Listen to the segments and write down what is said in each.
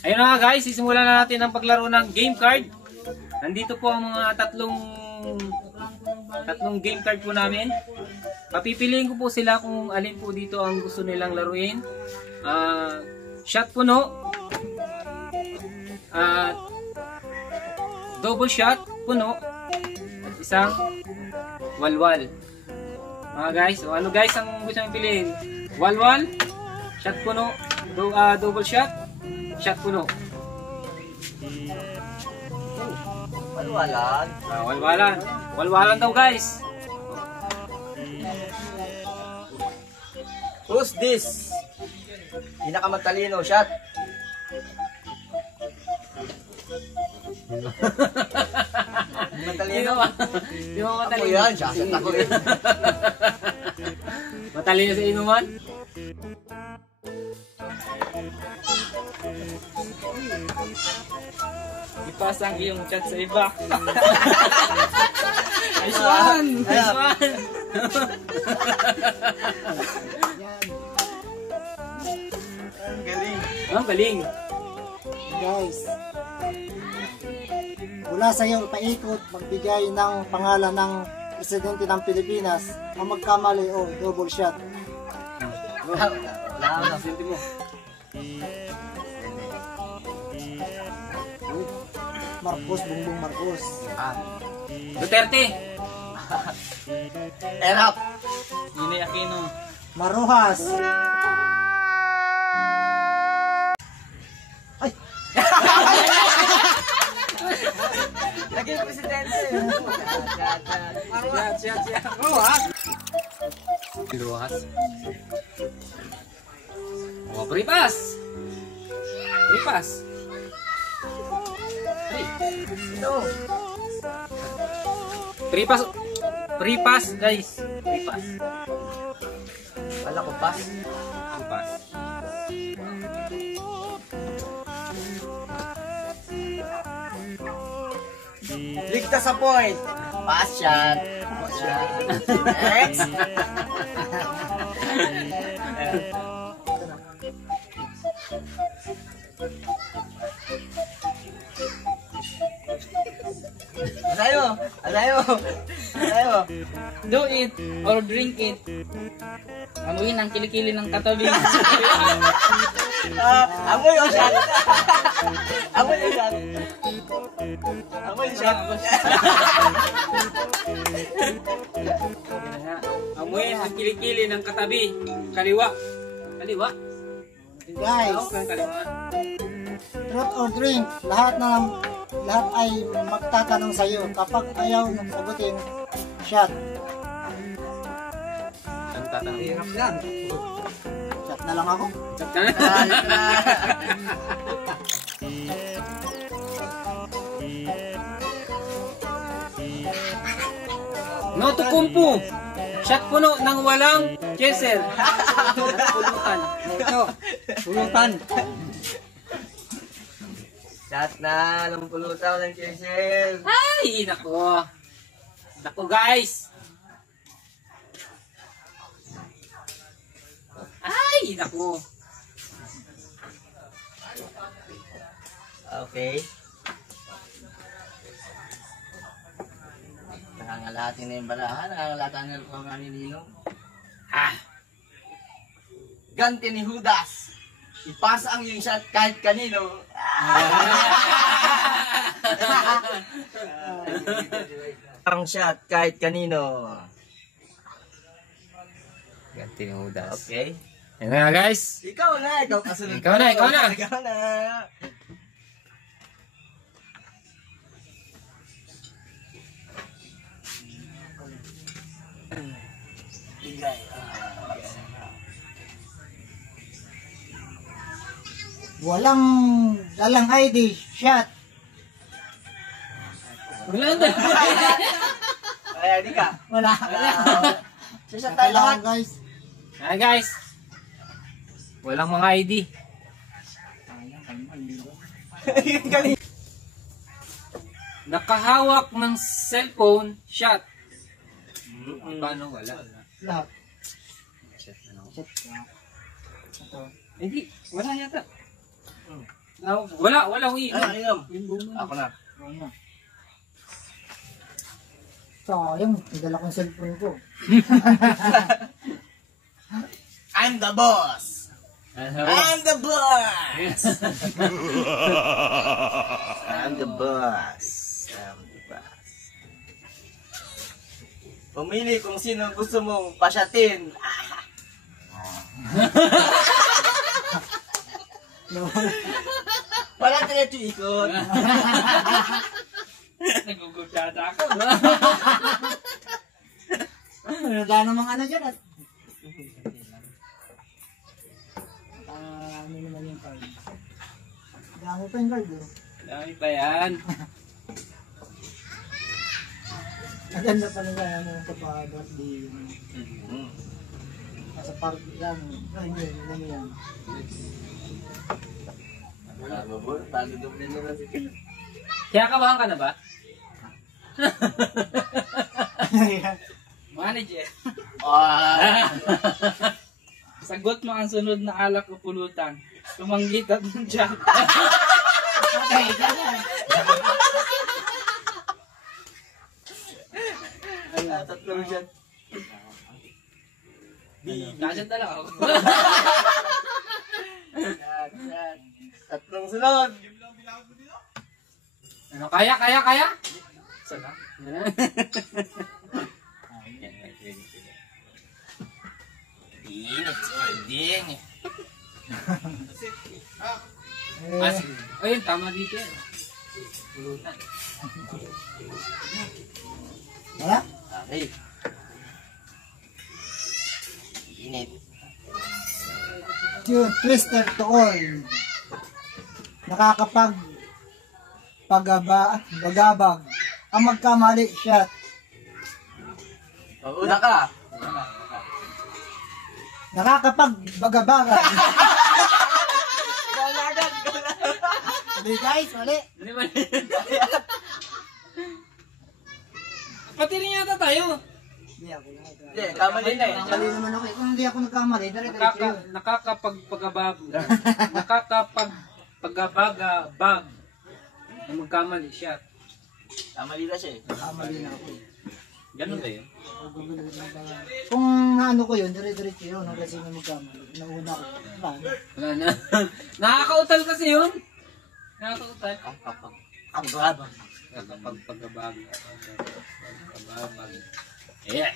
Ayun na nga guys, sisimulan na natin ang paglaro ng game card. Nandito po ang mga tatlong game card po namin. Papipiliin ko po sila kung alin po dito ang gusto nilang laruin. Shot puno, double shot puno, at isang walwal. Mga guys, so ano guys ang gusto nyo piliin? Walwal, shot puno, double shot, shot puno. Walwalan. Walwalan. Walwalan daw guys. Who's this? Pinakamatalino, shot. Matalino. Di mo Ako matalino. yan, shot ako yan. Matalino sa inuman? Ipasa ang iyong chat sa iba. Nice one! Nice one! Ang galing. Ang galing. Guys, mula sa iyo paikot magbigay ng pangalan ng presidente ng Pilipinas. Ang magkamali o double shot. Wala na. Sinti mo. Marcos, Bongbong Marcos. Duterte. Erap. Ninoy Aquino. Maruhas. Ay! Naging presidente. Siya. Rojas. Rojas. Oh, Pripas. Pripas. No. Pripas. Pripas, guys. Pripas. Wala ko pas. Pripas. Ligtas sa point. Pass shot. Pass shot. Next. Anay mo. Do it or drink it. Amuin ang kilikili ng katabi. Amoy yung shot. Amoy yung shot. Amoy yung shot. Amuin ang kilikili ng katabi. Kaliwa. Kaliwa? Guys, Ang kaliwa. truth or drink, lahat ay magtatanong sa iyo. Kapag ayaw mong sagutin, shot. Ang tatanong. Hirap lang. Shot na lang ako. Chat ka na. No to kumpu. Shot puno ng walang chaser. Pulutan. Pulutan. Shot na. Lampulutan ng Chesel. Ay, nako. Nako guys. Ay, nako. Okay. Nakangalatin na yung barahan. Nakangalatin na yung mga ninilong. Ah, Ganti ni Judas. Ipasa ang iyong shot kahit kanino. Ang shot kahit kanino. ganti ni Judas. Okay. Ayun na guys. Ikaw na. Ikaw kasunod. Ikaw na. Ikaw na. Walang dalang ID, shot. Wala na. Ay, di ka. Wala. Shot tayo lahat. Guys. Ay guys. Walang mga ID. Galing. Nakahawak ng cellphone, shot. Paano wala? Lahat. Shot, ano? Shit. Ito. Hindi, wala yata. Wala akong iinom. Inom. Yung bumo. Ako na. Ano? Sayang, nagdala kong cellphone ko. I'm the boss. Ano? I'm the boss. Yes. I'm the boss. I'm the boss. Pumili kung sino gusto mong pasyatin. Wala diretso ikot. Nagugugdada ako. Wala namang ano dyan at ano naman yung card. Dami pa yung card eh. Dami pa yan. Maganda pa nila ano sa birthday. Sa park yan. Ay, hindi, ano yan. Bago doble naman si Kilo. Kaya kabahan ka na ba? Manager. Sagot mo ang sunod na alak o pulutan. Tumanggi ka dun dyan. Okay, ganyan. Tatlong shot. Nasaan talaga ako? Tatlong sunod. Ano, kaya? Sana? Ding. Ayun, tama dito yan. Pulutan. Wala? Okay. Init. Twister to all. Nakakapag bagabag. Ang magkamali shot. Una ka. Nakakapag bagabagan. Mali guys, mali. Hindi ba? Pati rin yata tayo. Hindi ako na. Hindi, kamali na eh. Kamali naman ako. Kung hindi ako nagkamali, dire-diretso yun. Nakakapagpagabag na magkamali siya. Kamali na siya eh. Kamali na ako. Ganun ba yun? Kung naano ko yun, dire-diretso yun. Hanggang sino magkamali. Nauna ko. Wala na. Wala na. Nakakautal kasi yun. Nakakautal. Kababang. Nakakapagpagabag. Yeah.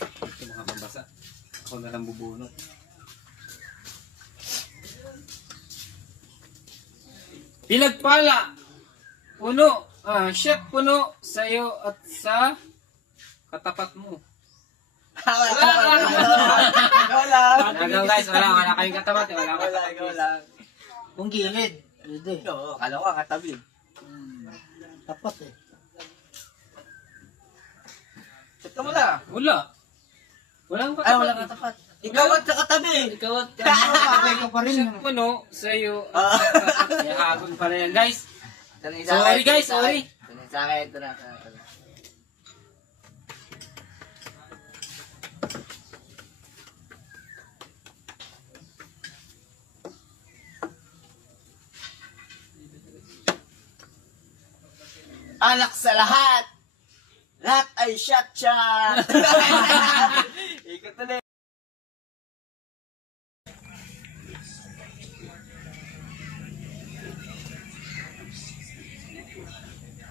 Ito makakabasa. Ako na lang bubunot. Pilagpala. Puno. Shot puno sa'yo at sa katapat mo. Wala. Nagaw guys, wala kayong katapat. Wala Wala, wala. Kung gilid. Pwede. Oo, kala ko katabi. Tapat eh. Check ka muna. Wala. Walang Ay, katapat. wala katapat. Ikaw at kakatabi. Ikaw at Patay ko pa rin. shot puno sa'yo at sa katapat. Ihagol pa rin yan guys. Sorry guys, sorry. Sa akin, ito na. Anak sa lahat! Lahat ay shot-shot! Ikot ulit.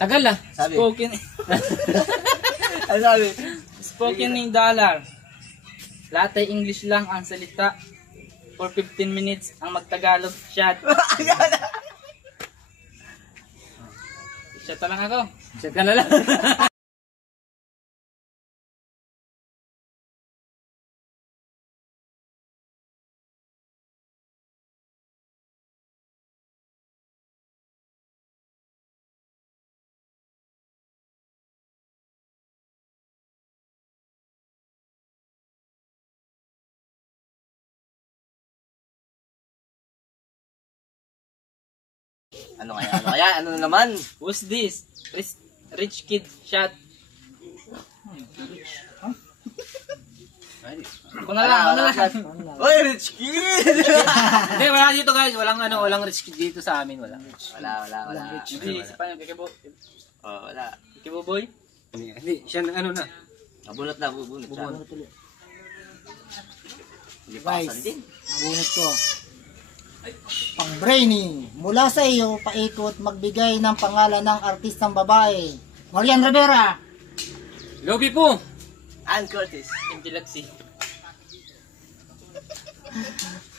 Tagal ah. Sabi. Ano sabi? Spoken in dollar. Lahat ay English lang ang salita. For 15 minutes ang magtagalog shot. Shot lang ako. Shot ka na lang. Ano kaya? Ano kaya? Ano na naman? Who's this? Rich kid shot. Ako na lang, ako na lang. Oy, rich kid! Hindi, wala dito guys. Walang rich kid dito sa amin. Wala. Wala. Hindi, isa pa yung kikibo. Oh, wala. Kikibo boy. Hindi, siya ano na. Nabunot na, bubunot siya. Bubunot ulit. Hindi pa Guys, kasali din. nabunot ko. Pang brainy, mula sa iyo, paikot, magbigay ng pangalan ng artistang babae. Marian Rivera, Lobby po. Ann Curtis. Intilaksi.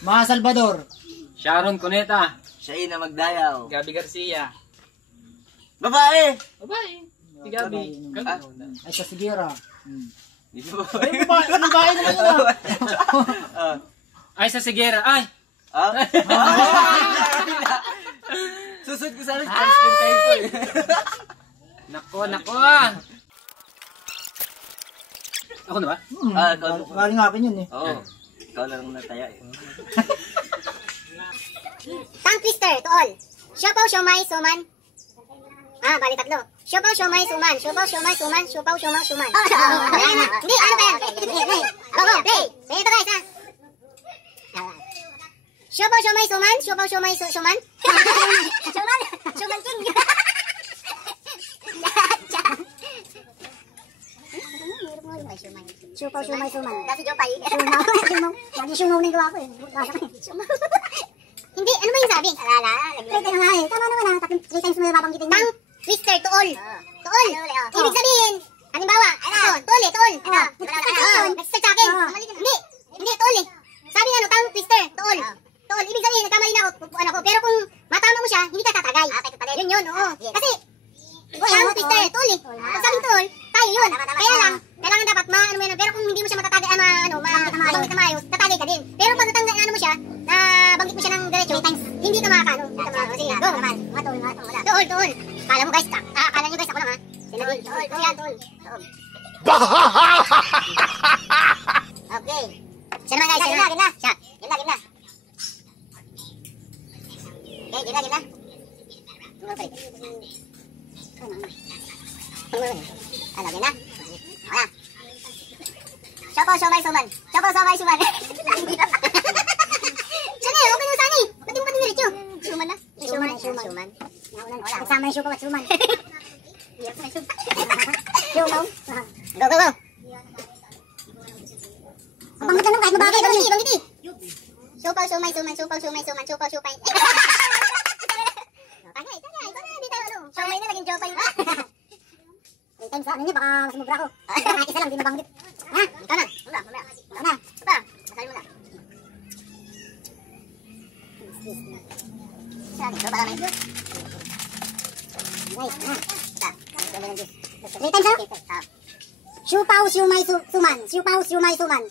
Maha Salvador, Sharon Cuneta. Shaina Magdayaw. Gabi Garcia. Babae! Bye-bye. Si Gabi. Ah. ay sa Sigera. Di ba? Babae naman yun ah. Ay, sa Sigera. Ay! Ah? Susod ko sana, first time tayo ko eh. Nako. Ako na ba? Galing nga akin yun eh. Oo. Ikaw lang nataya eh. Tongue twister to all. Siopaw, siomay, suman. Bali tatlo. Siopaw, siomay, suman. Siopaw, siomay, suman. Siopaw, siomay, suman. Hindi, ano ba yan? Play. Play ito guys, ha? Siopaw, siomay, suman. Siopaw, siomay, suman. Suman king. Siopaw, siomay, suman. Kasi Jopay. Sumaw. Lagi sumaw na yung gawa ko eh. Hindi, ano ba yung sabi? Tama naman ah. 3 times mo nababanggitin yun. Tongue twister to all. To all. Ibig sabihin, halimbawa, to all. Nag-start sa akin. Hindi, to all eh. Sabi nga, tongue twister, to all. To all. Ibig sabihin, nagkamali na ako, pero kung matama mo siya, hindi ka tatagay. Yun, oo. Kasi, tongue twister, to all eh. Pag sabing to all, tayo yun. Kaya lang, kailangan dapat maano mo yan. Pero kung hindi mo siya matatagay, mabanggit na maayos, tatagay ka din. Pero pag natanggal mo siya, banggit mo siya ng diretso, hindi ka makakano. Sige, go naman. Tool. Kala mo guys, akala nyo guys, ako lang ha. Sila din. Tool. Okay. Siya naman guys, game na. Siya. Game na. Okay, game na. Ano, game na? Ako na. Siopaw, siomay, suman. Siya na, okay na sana eh. Ba't yung diretso? Suman na. Suman. Nagsama yung siopaw at suman. Sumaw. Go. Banggit na nung kahit mabagay. Banggit eh. Siopaw, siomay, suman. Siopaw, siomay. Tagay. Hindi tayo ano. Siomay na, naging Jopay. 3 times ano niya, baka mas mubra ko. Isa lang, di mabanggit. Ha? Ikaw na. Ikaw na. Masali mo na. Siya, para may juice. Guys, ha? 3 times ano? Siopaw, siomay, suman. Siopaw, siomay, suman.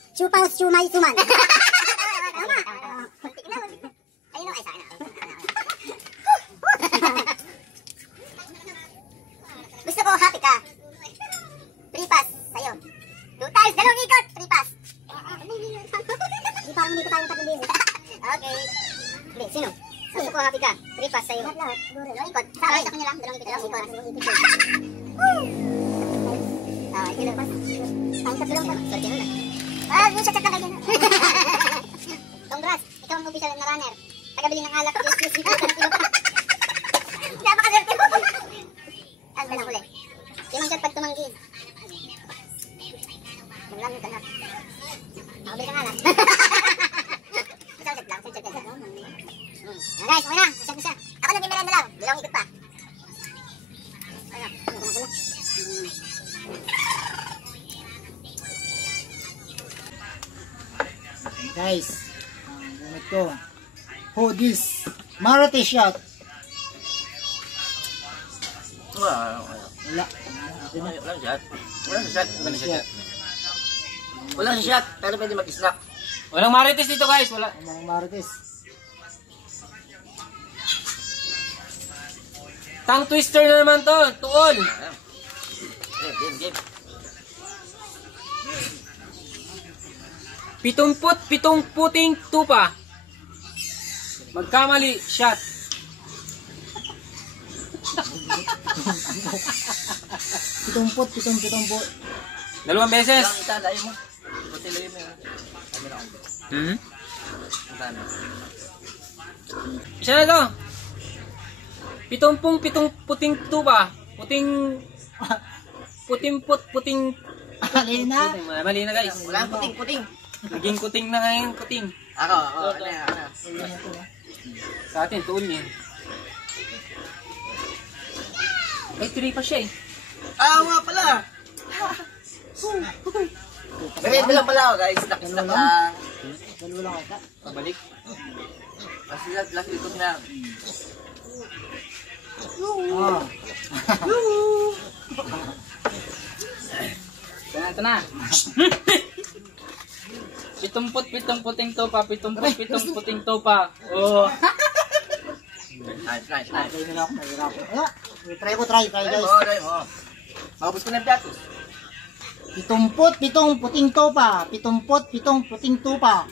Tama. Ayun ang isa. Gusto ko happy ka. 3 pass sa'yo. 2 times, 2 ikot. 3 pass. Parang hindi ko tayo tatlong beses. Okay. Hindi, sino? Gusto ko happy ka. 3 pass sa'yo. 2 ikot. Sa kanya lang. 2 ikot. Hindi lang pass. Ang tatlong pass. Sorry na. Yung chat ka kayo. Congrats. Ikaw ang official na runner. Tagabili ng alak. Yes. Napakaserte mo. Ang ganang huli. Yung ang chat pag tumanggi. Maglamit ka na. Nakabili ka nga lang. Chat lang. Guys, okay na. Chat na siya. Ako nag-imerenda lang. Dalawang ikot pa. Guys, bunot ko. Who this? Maruti shot. Wala siyang shot, pero pwede mag-snack. Walang marites dito guys. Wala. Mga Marites. Tongue twister na naman to. Tuol. Game. 70 puting tupa. Magkamali, shot. Pitumput, pitumput. 2 beses. Lang ita, layo mo. Buti layo mo yun. Camera ko. Hmm? Ano? Isa na to. 70 puting tupa. Puting Alina. mali na guys. Wala ang puting-puting. Naging kuting na ngayon, kuting. Ako, ano yan, ano. Sa atin, tuol yan. Ay, 3 pa siya eh. Ah, nga pala. Ganito lang pala ako guys. Nakis lang. Dalawa lang ata. Pabalik. Last ikot na. Ah. Ito na. 70 puting topa, 70 puting topa. Oh. Nice. Try nila ako, mahirapan. Try guys. Try mo. Mabos ko na yung piatos. 70 puting topa. 70 puting tupa.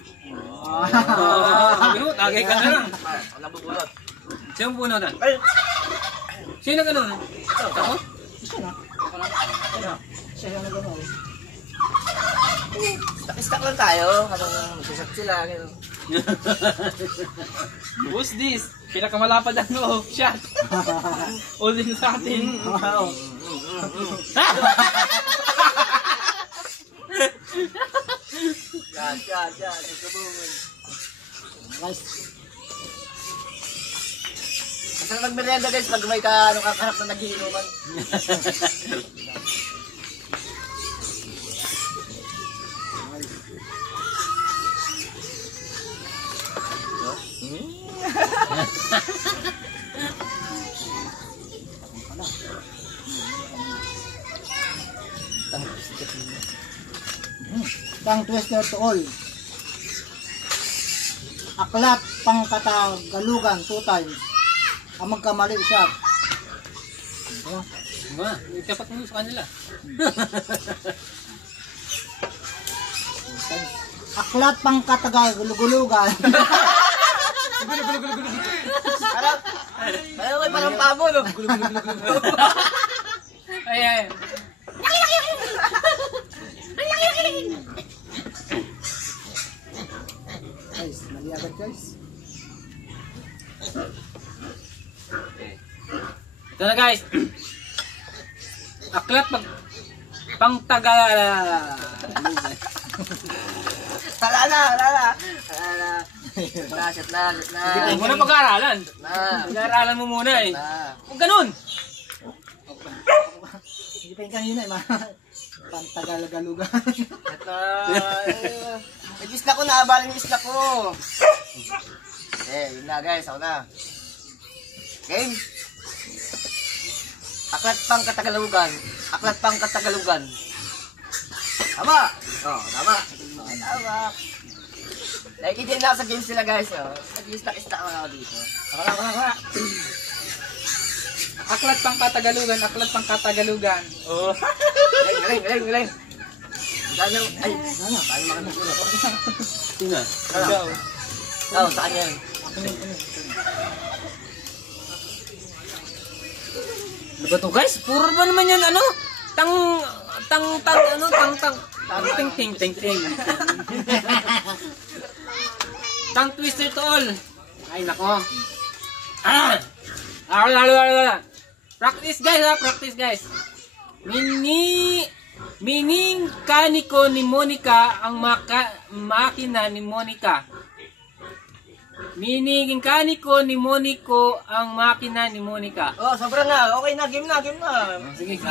Ganun, tagay ka na lang. Ang nabubulot. Sino ang puno na? Ay! Sino ganun? Ako? Siya na. Siya na gano'n. Stuck lang tayo. Anong susat sila. Ganun. Who's this? Pinakamalapad ang shot. All in sa atin. Wow. Yan. Nagkabungan. Guys. Masarap magmerienda guys pag may kahanap na nagiinuman. Tongue twister to all. Aklat pangkatagalugan 2 times. Ang magkamali siya. Nga, itapat mo sa kanila. Aklat pangkatagalugan. Parang pabo no? Ay. Guys, mali agad guys. Ito na guys. Aklat pangtaga. Wala na. Shit na. Huwag mo na pag-aaralan. Pag-aaralan mo muna eh. Huwag ganun. Hindi pa yung kanina eh, pantagagalugan. Ito. Nag-isla ko, naabalan yung isla ko. Yun na guys, ako na. Game. Aklat pang katagalugan. Tama. Tama. Nakikita na sa games nila guys. Nag-isla-isla ako dito. Ako. Aklat pang katagalugan. Oh. Galing. Paano makapagulot? Sino? Saan yan? Ano ba to guys? Puro ba naman yan ano? Ting. Tongue twister to all. Ay nako. Practice guys. Mining kaniko ni Monica ang makina ni Monica. Mining kaniko ni Monico ang makina ni Monica. Sobrang na. Okay na. Game na. Sige.